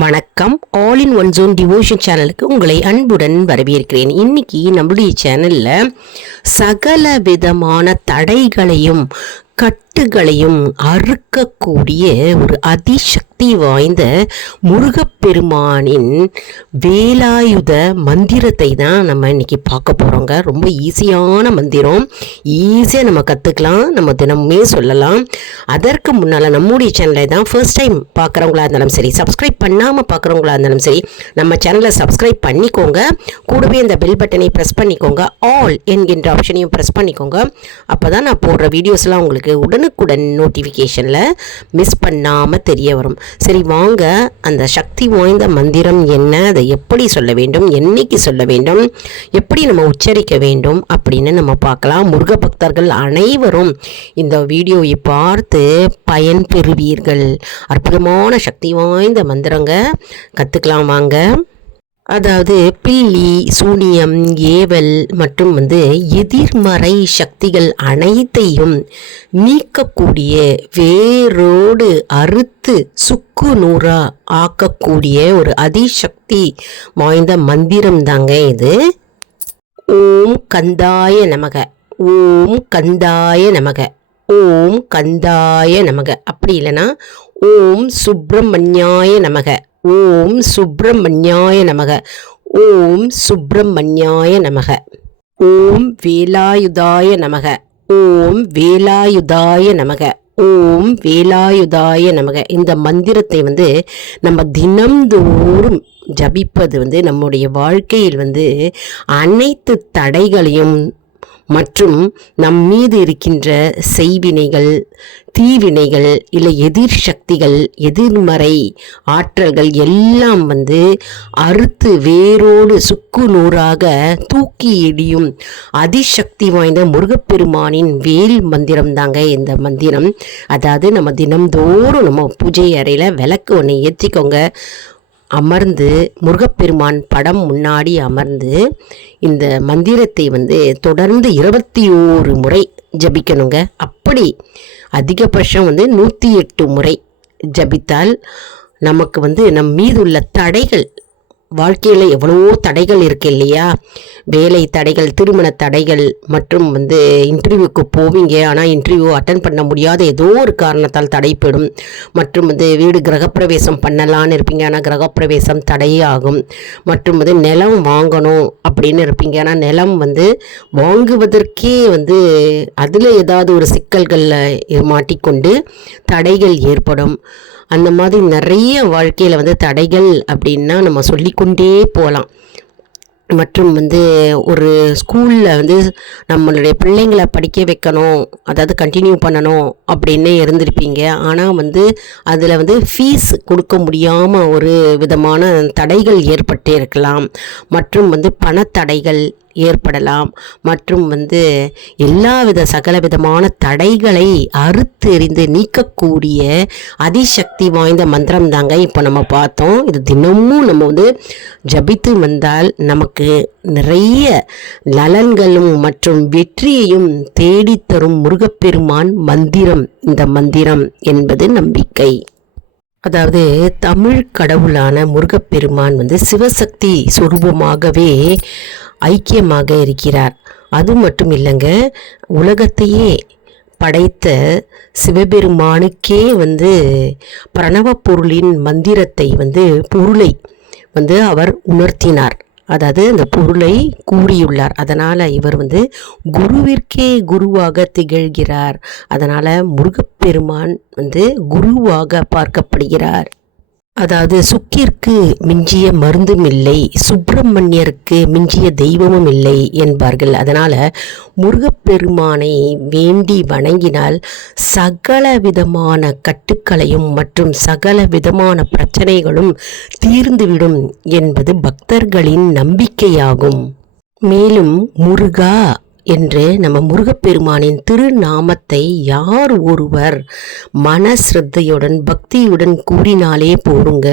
வணக்கம். All in one zone devotion சேனலுக்கு உங்களை அன்புடன் வரவேற்கிறேன். இன்னைக்கு நம்மளுடைய சேனலில் சகல விதமான தடைகளையும் கட்டுகளையும் அறுக்கக்கூடிய ஒரு அதிசக்தி வாய்ந்த முருகப்பெருமானின் வேலாயுத மந்திரத்தை தான் நம்ம இன்னைக்கு பார்க்க போகிறோங்க. ரொம்ப ஈஸியான மந்திரம், ஈஸியாக நம்ம கற்றுக்கலாம், நம்ம தினமுமே சொல்லலாம். அதற்கு முன்னால் நம்முடைய சேனலை தான் ஃபர்ஸ்ட் டைம் பார்க்குறவங்களா இருந்தாலும் சரி, சப்ஸ்கிரைப் பண்ணாமல் பார்க்குறவங்களா இருந்தாலும் சரி, நம்ம சேனலை சப்ஸ்கிரைப் பண்ணிக்கோங்க. கூடவே இந்த பெல் பட்டனை ப்ரெஸ் பண்ணிக்கோங்க, ஆல் என்கின்ற ஆப்ஷனையும் ப்ரெஸ் பண்ணிக்கோங்க. அப்போ தான் நான் போடுற வீடியோஸ்லாம் உங்களுக்கு உடனுக்குடன் நோட்டிஃபிகேஷனில் மிஸ் பண்ணாமல் தெரிய வரும். சரி வாங்க, அந்த சக்தி வாய்ந்த மந்திரம் என்ன, அதை எப்படி சொல்ல வேண்டும், என்னைக்கு சொல்ல வேண்டும், எப்படி நம்ம உச்சரிக்க வேண்டும் அப்படின்னு நம்ம பார்க்கலாம். முருக பக்தர்கள் அனைவரும் இந்த வீடியோவை பார்த்து பயன் பெறுவீர்கள். அற்புதமான சக்தி வாய்ந்த மந்திரங்க கற்றுக்கலாம் வாங்க. அதாவது பில்லி, சூனியம், ஏவல் மற்றும் எதிர்மறை சக்திகள் அனைத்தையும் நீக்கக்கூடிய, வேரோடு அறுத்து சுக்கு நூறா ஆக்கக்கூடிய ஒரு அதிசக்தி வாய்ந்த மந்திரம் தாங்க இது. ஓம் கந்தாய நமக, ஓம் கந்தாய நமக, ஓம் கந்தாய நமக. அப்படி இல்லைன்னா ஓம் சுப்பிரமணியாய நமக, ஓம் சுப்பிரமணியாய நமக, ஓம் சுப்பிரமணியாய நமக, ஓம் வேலாயுதாய நமக, ஓம் வேலாயுதாய நமக, ஓம் வேலாயுதாய நமக. இந்த மந்திரத்தை நம்ம தினம்தோறும் ஜபிப்பது நம்முடைய வாழ்க்கையில் அனைத்து தடைகளையும் மற்றும் நம் மீது இருக்கின்ற செய்வினைகள், தீவினைகள், இல்லை எதிர் சக்திகள், எதிர்மறை ஆற்றல்கள் எல்லாம் அறுத்து வேரோடு சுக்கு நூறாக தூக்கி எறியும் அதிசக்தி வாய்ந்த முருகப்பெருமானின் வேல் மந்திரம் தாங்க இந்த மந்திரம். அதாவது நம்ம தினம்தோறும் நம்ம பூஜை அறையில் விளக்கு ஒன்று ஏற்றிக்கோங்க. அமர்ந்து முருகப்பெருமான் படம் முன்னாடி அமர்ந்து இந்த மந்திரத்தை தொடர்ந்து 21 முறை ஜபிக்கணுங்க. அப்படி அதிகபட்சம் 108 முறை ஜபித்தால் நமக்கு நம் மீது உள்ள தடைகள், வாழ்க்கையில் எவ்வளவோ தடைகள் இருக்கு இல்லையா, வேலை தடைகள், திருமண தடைகள் மற்றும் இன்டர்வியூக்கு போவீங்க, ஆனால் இன்டர்வியூ அட்டன் பண்ண முடியாத ஏதோ ஒரு காரணத்தால் தடைப்படும். மற்றும் வீடு கிரகப்பிரவேசம் பண்ணலான்னு இருப்பீங்க, ஆனால் கிரகப்பிரவேசம் தடையாகும். மற்றும் நிலம் வாங்கணும் அப்படின்னு இருப்பீங்க, ஆனால் நிலம் வாங்குவதற்கே அதில் ஏதாவது ஒரு சிக்கல்களில் மாட்டிக்கொண்டு தடைகள் ஏற்படும். அந்த மாதிரி நிறைய வாழ்க்கையில் தடைகள் அப்படின்னா நம்ம சொல்லிக்கொண்டே போகலாம். மற்றும் ஒரு ஸ்கூலில் நம்மளுடைய பிள்ளைங்களை படிக்க வைக்கணும், அதாவது கண்டினியூ பண்ணணும் அப்படின்னு இருந்திருப்பீங்க. ஆனால் அதில் ஃபீஸ் கொடுக்க முடியாமல் ஒரு விதமான தடைகள் ஏற்பட்டே இருக்கலாம். மற்றும் பணத்தடைகள் ஏற்படலாம். மற்றும் எல்லாவித சகல விதமான தடைகளை அறுத்து எறிந்து நீக்கக்கூடிய அதிசக்தி வாய்ந்த மந்திரம் தாங்க இப்போ நம்ம பார்த்தோம். இது தினமும் நம்ம ஜபித்து வந்தால் நமக்கு நிறைய நலன்களும் மற்றும் வெற்றியையும் தேடித்தரும் முருகப்பெருமான் மந்திரம் இந்த மந்திரம் என்பது நம்பிக்கை. அதாவது தமிழ் கடவுளான முருகப்பெருமான் சிவசக்தி சொரூபமாகவே ஐக்கியமாக இருக்கிறார். அது மட்டும் இல்லைங்க, உலகத்தையே படைத்த சிவபெருமானுக்கே பிரணவ பொருளின் மந்திரத்தை பொருளை அவர் உணர்த்தினார். அதாவது அந்த பொருளை கூறியுள்ளார். அதனால் இவர் குருவிற்கே குருவாக திகழ்கிறார். அதனால் முருகப்பெருமான் குருவாக பார்க்கப்படுகிறார். அதாவது சுக்கிற்கு மிஞ்சிய மருந்தும் இல்லை, சுப்பிரமணியருக்கு மிஞ்சிய தெய்வமும் இல்லை என்பார்கள். அதனால் முருகப்பெருமானை வேண்டி வணங்கினால் சகல விதமான கட்டுக்களையும் மற்றும் சகல விதமான பிரச்சனைகளும் தீர்ந்துவிடும் என்பது பக்தர்களின் நம்பிக்கையாகும். மேலும் முருகா என்று நம்ம முருகப்பெருமானின் திருநாமத்தை யார் ஒருவர் மனசிரத்தையுடன் பக்தியுடன் கூறினாலே போடுங்க,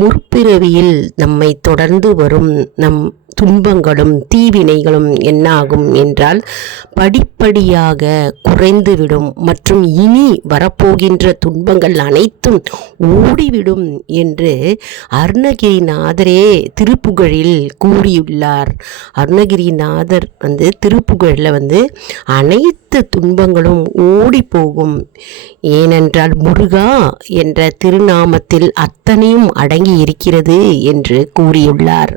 முற்பிறவியில் நம்மை தொடர்ந்து வரும் நம் துன்பங்களும் தீவினைகளும் என்னாகும் என்றால் படிப்படியாக குறைந்துவிடும் மற்றும் இனி வரப்போகின்ற துன்பங்கள் அனைத்தும் ஓடிவிடும் என்று அருணகிரிநாதரே திருப்புகழில் கூறியுள்ளார். அருணகிரிநாதர் திருப்புகழில் அனைத்து துன்பங்களும் ஓடி போகும், ஏனென்றால் முருகா என்ற திருநாமத்தில் அத்தனையும் அடங்கி இருக்கிறது என்று கூறியுள்ளார்.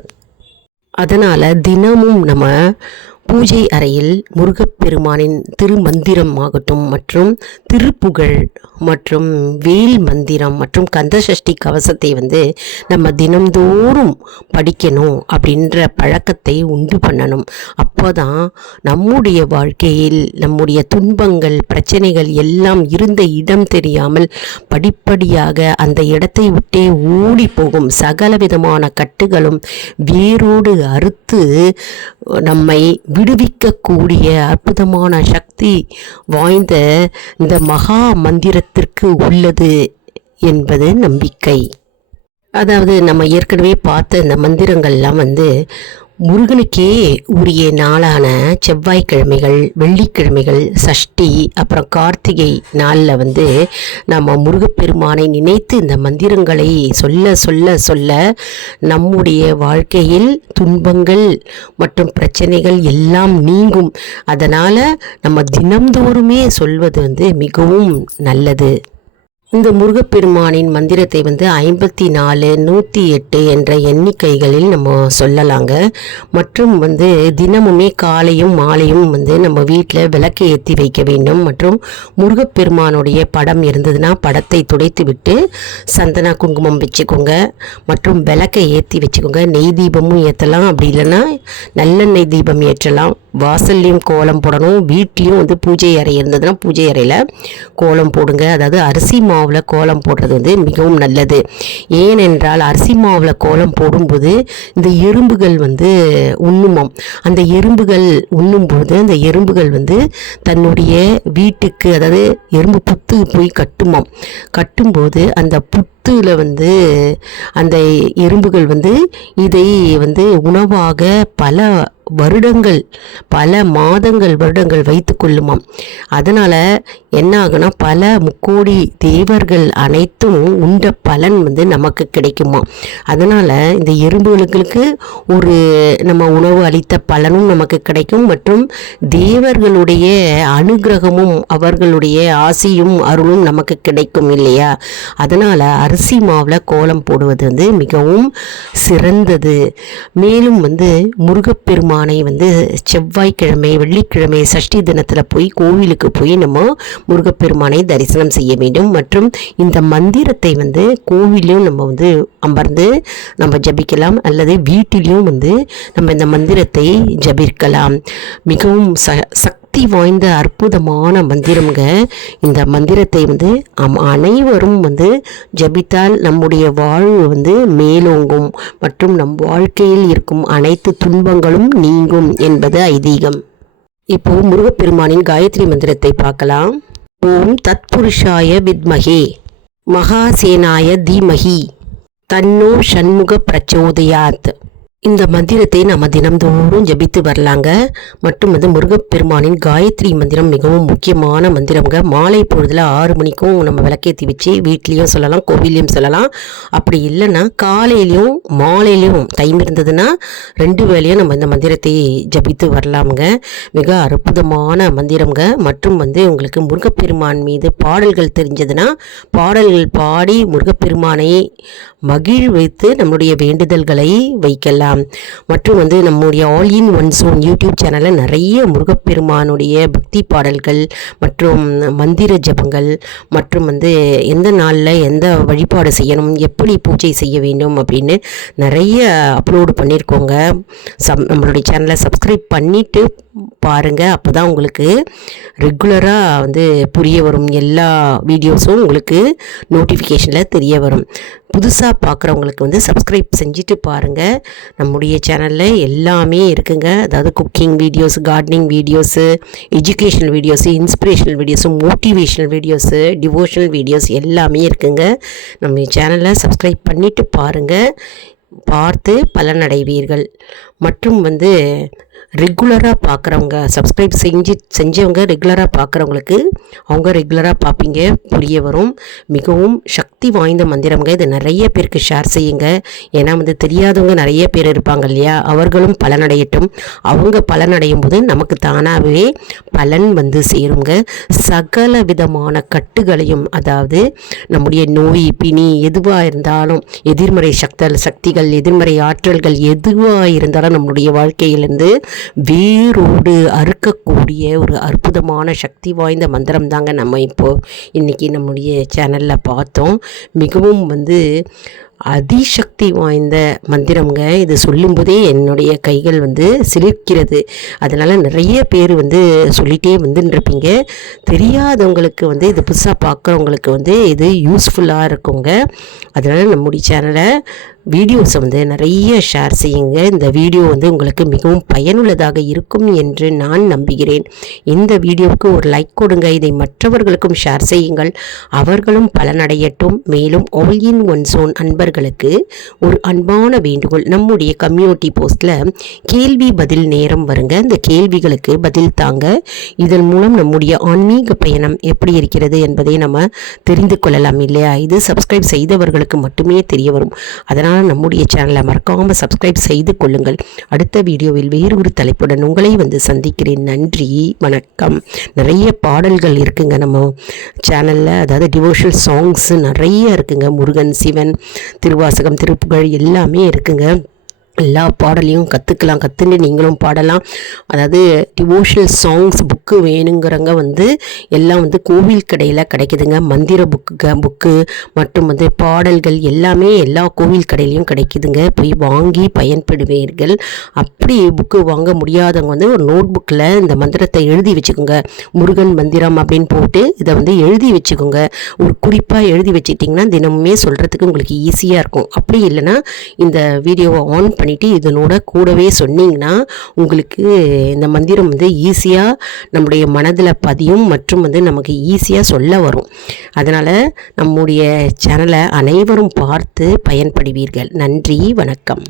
அதனால் தினமும் நம்ம பூஜை அறையில் முருகப்பெருமானின் திருமந்திரம் ஆகட்டும் மற்றும் திருப்புகழ் மற்றும் வேல் மந்திரம் மற்றும் கந்தசஷ்டி கவசத்தை நம்ம தினம்தோறும் படிக்கணும் அப்படின்ற பழக்கத்தை உண்டு பண்ணணும். அப்போதான் நம்முடைய வாழ்க்கையில் நம்முடைய துன்பங்கள் பிரச்சனைகள் எல்லாம் இருந்த இடம் தெரியாமல் படிப்படியாக அந்த இடத்தை விட்டே ஓடி போகும். சகல விதமான கட்டுகளும் வேரோடு அறுத்து நம்மை விடுவிக்கக்கூடிய அற்புதமான சக்தி வாய்ந்த இந்த மகா மந்திரத்திற்கு உள்ளது என்பது நம்பிக்கை. அதாவது நம்ம ஏற்கனவே பார்த்த இந்த மந்திரங்கள்லாம் முருகனுக்கே உரிய நாளான செவ்வாய்க்கிழமைகள், வெள்ளிக்கிழமைகள், சஷ்டி, அப்புறம் கார்த்திகை நாளில் நம்ம முருகப்பெருமானை நினைத்து இந்த மந்திரங்களை சொல்ல சொல்ல சொல்ல நம்முடைய வாழ்க்கையில் துன்பங்கள் மற்றும் பிரச்சனைகள் எல்லாம் நீங்கும். அதனால் நம்ம தினம்தோறுமே சொல்வது மிகவும் நல்லது. இந்த முருகப்பெருமானின் மந்திரத்தை 54, 108 என்ற எண்ணிக்கைகளில் நம்ம சொல்லலாங்க. மற்றும் தினமுமே காலையும் மாலையும் நம்ம வீட்டில் விளக்கு ஏற்றி வைக்க வேண்டும். மற்றும் முருகப்பெருமானுடைய படம் இருந்ததுன்னா படத்தை துடைத்து விட்டு சந்தன குங்குமம் வச்சுக்கோங்க மற்றும் விளக்கை ஏற்றி வச்சுக்கோங்க. நெய் தீபமும் ஏற்றலாம், அப்படி இல்லைன்னா நல்லெண்ணெய் தீபம் ஏற்றலாம். வாசல்லையும் கோலம் போடணும். வீட்லேயும் பூஜை அறை இருந்ததுன்னா பூஜை அறையில் கோலம் போடுங்க. அதாவது அரிசி மாவில் கோலம் போடுறது மிகவும் நல்லது. ஏனென்றால் அரிசி மாவில் கோலம் போடும்போது இந்த எறும்புகள் உண்ணுமாம். அந்த எறும்புகள் உண்ணும்போது அந்த எறும்புகள் தன்னுடைய வீட்டுக்கு, அதாவது எறும்பு புத்து போய் கட்டுமாம். கட்டும்போது அந்த புத்துல அந்த எறும்புகள் இதை உணவாக பல வருடங்கள், பல மாதங்கள், வருடங்கள் வைத்து கொள்ளுமாம். அதனால் என்ன ஆகுனா பல முக்கோடி தேவர்கள் அனைத்தும் உண்ட பலன் நமக்கு கிடைக்குமா. அதனால் இந்த எறும்புகளுக்கு ஒரு நம்ம உணவு அளித்த பலனும் நமக்கு கிடைக்கும் மற்றும் தேவர்களுடைய அனுகிரகமும் அவர்களுடைய ஆசியும் அருளும் நமக்கு கிடைக்கும் இல்லையா. அதனால் அரிசி மாவில் கோலம் போடுவது மிகவும் சிறந்தது. மேலும் முருகப்பெருமானை செவ்வாய்க்கிழமை, வெள்ளிக்கிழமை, சஷ்டி தினத்தில் போய் கோவிலுக்கு போய் நம்ம முருகப்பெருமானை தரிசனம் செய்ய வேண்டும். மற்றும் இந்த மந்திரத்தை கோவிலையும் நம்ம அமர்ந்து நம்ம ஜபிக்கலாம், அல்லது வீட்டிலையும் நம்ம இந்த மந்திரத்தை ஜபிக்கலாம். மிகவும் சக்தி வாய்ந்த அற்புதமான மந்திரம்ங்க. இந்த மந்திரத்தை அனைவரும் ஜபித்தால் நம்முடைய வாழ்வு மேலோங்கும் மற்றும் நம் வாழ்க்கையில் இருக்கும் அனைத்து துன்பங்களும் நீங்கும் என்பது ஐதீகம். இப்போ முருகப்பெருமானின் காயத்ரி மந்திரத்தை பார்க்கலாம். ஓம் தத்புருஷாய வித்மஹே மகாசேனாய தீமஹி தன்னோ ஷண்முக பிரச்சோதயாத். இந்த மந்திரத்தை நம்ம தினம்தோறும் ஜபித்து வரலாங்க. மற்றும் முருகப்பெருமானின் காயத்ரி மந்திரம் மிகவும் முக்கியமான மந்திரம்ங்க. மாலை பொழுதுல 6 மணிக்கும் நம்ம விளக்கேற்றி வச்சு வீட்லேயும் சொல்லலாம், கோவிலையும் சொல்லலாம். அப்படி இல்லைன்னா காலையிலையும் மாலையிலையும் டைம் இருந்ததுன்னா 2 வேளையும் நம்ம இந்த மந்திரத்தை ஜபித்து வரலாமுங்க. மிக அற்புதமான மந்திரம்ங்க. மற்றும் உங்களுக்கு முருகப்பெருமான் மீது பாடல்கள் தெரிஞ்சதுன்னா பாடல்கள் பாடி முருகப்பெருமானை மகிழ் வைத்து நம்முடைய வேண்டுதல்களை வைக்கலாம். மற்றும் நம்முடைய all in one zone YouTube சேனலில் நிறைய முருகப்பெருமானுடைய பக்தி பாடல்கள் மற்றும் மந்திர ஜபங்கள் மற்றும் எந்த நாளில் எந்த வழிபாடு செய்யணும், எப்படி பூஜை செய்ய வேண்டும் அப்படின்னு நிறைய அப்லோடு பண்ணியிருக்கோங்க. நம்மளுடைய சேனலை சப்ஸ்கிரைப் பண்ணிவிட்டு பாருங்கள். அப்போ தான் உங்களுக்கு ரெகுலராக புரிய வரும். எல்லா வீடியோஸும் உங்களுக்கு நோட்டிஃபிகேஷனில் தெரிய வரும். புதுசாக பார்க்குறவங்களுக்கு சப்ஸ்கிரைப் செஞ்சுட்டு பாருங்கள். நம்முடைய சேனலில் எல்லாமே இருக்குங்க. அதாவது cooking videos, gardening videos, educational videos, inspirational videos, motivational videos, devotional videos எல்லாமே இருக்குங்க. நம்ம சேனலை சப்ஸ்கிரைப் பண்ணிவிட்டு பாருங்கள். பார்த்து பலனடைவீர்கள். மற்றும் ரெகுலராக பார்க்குறவங்க, சப்ஸ்கிரைப் செஞ்சவங்க ரெகுலராக பார்க்குறவங்களுக்கு அவங்க ரெகுலராக பார்ப்பீங்க, புரிய வரும். மிகவும் சக்தி வாய்ந்த மந்திரம்ங்க. இது நிறைய பேருக்கு ஷேர் செய்யுங்க. ஏன்னா தெரியாதவங்க நிறைய பேர் இருப்பாங்க இல்லையா, அவர்களும் பலனடையட்டும். அவங்க பலனடையும் போது நமக்கு தானாகவே பலன் சேருங்க. சகல விதமான கட்டுகளையும், அதாவது நம்முடைய நோய் பிணி எதுவாக இருந்தாலும், எதிர்மறை சக்திகள் எதிர்மறை ஆற்றல்கள் எதுவாக இருந்தாலும் நம்மளுடைய வாழ்க்கையிலிருந்து வேரோடு அறுக்கக்கூடிய ஒரு அற்புதமான சக்தி வாய்ந்த மந்திரம் தாங்க நம்ம இன்னைக்கு நம்முடைய சேனலில் பார்த்தோம். மிகவும் அதிசக்தி வாய்ந்த மந்திரம்ங்க. இது சொல்லும்போதே என்னுடைய கைகள் சிலிர்க்கிறது. அதனால் நிறைய பேர் சொல்லிகிட்டே இருப்பீங்க. தெரியாதவங்களுக்கு இது புதுசாக பார்க்குறவங்களுக்கு இது யூஸ்ஃபுல்லாக இருக்குங்க. அதனால் நம்முடைய சேனலை வீடியோஸை நிறைய ஷேர் செய்யுங்க. இந்த வீடியோ உங்களுக்கு மிகவும் பயனுள்ளதாக இருக்கும் என்று நான் நம்புகிறேன். இந்த வீடியோவுக்கு ஒரு லைக் கொடுங்க. இதை மற்றவர்களுக்கும் ஷேர் செய்யுங்கள், அவர்களும் பலனடையட்டும். மேலும் ஆல் இன் ஒன் ஜோன் அன்பர்களுக்கு ஒரு அன்பான வேண்டுகோள். நம்முடைய கம்யூனிட்டி போஸ்ட்டில் கேள்வி பதில் நேரம் வருங்க. இந்த கேள்விகளுக்கு பதில் தாங்க. இதன் மூலம் நம்முடைய ஆன்மீக பயணம் எப்படி இருக்கிறது என்பதை நம்ம தெரிந்து கொள்ளலாம் இல்லையா. இது சப்ஸ்கிரைப் செய்தவர்களுக்கு மட்டுமே தெரிய வரும். அதனால் நம்முடைய சேனலை மறக்காமல் சப்ஸ்கிரைப் செய்து கொள்ளுங்கள். அடுத்த வீடியோவில் வேறு ஒரு தலைப்புடன் உங்களை சந்திக்கிறேன். நன்றி, வணக்கம். நிறைய பாடல்கள் இருக்குங்க நம்ம சேனலில், அதாவது டிவோஷனல் சாங்ஸ் நிறைய இருக்குங்க. முருகன், சிவன், திருவாசகம், திருப்புகழ் எல்லாமே இருக்குங்க. எல்லா பாடலையும் கற்றுன்னு நீங்களும் பாடலாம். அதாவது டிவோஷனல் சாங்ஸ் புக்கு வேணுங்கிறவங்க எல்லாம் கோவில் கடையில் கிடைக்குதுங்க. மந்திர புக்கு மற்றும் பாடல்கள் எல்லாமே எல்லா கோவில் கடையிலையும் கிடைக்குதுங்க. போய் வாங்கி பயன்படுவீர்கள். அப்படி புக்கு வாங்க முடியாதவங்க ஒரு நோட் புக்கில் இந்த மந்திரத்தை எழுதி வச்சுக்கோங்க. முருகன் மந்திரம் அப்படின்னு போட்டு இதை எழுதி வச்சுக்கோங்க. ஒரு குறிப்பாக எழுதி வச்சுக்கிட்டிங்கன்னா தினமுமே சொல்கிறதுக்கு உங்களுக்கு ஈஸியாக இருக்கும். அப்படி இல்லைன்னா இந்த வீடியோவை ஆன் பண்ணிவிட்டு இதனோட கூடவே சொன்னீங்கன்னா உங்களுக்கு இந்த மந்திரம் ஈஸியாக நம்முடைய மனதில் பதியும் மற்றும் நமக்கு ஈஸியாக சொல்ல வரும். அதனால் நம்முடைய சேனலை அனைவரும் பார்த்து பயன்படுவீர்கள். நன்றி, வணக்கம்.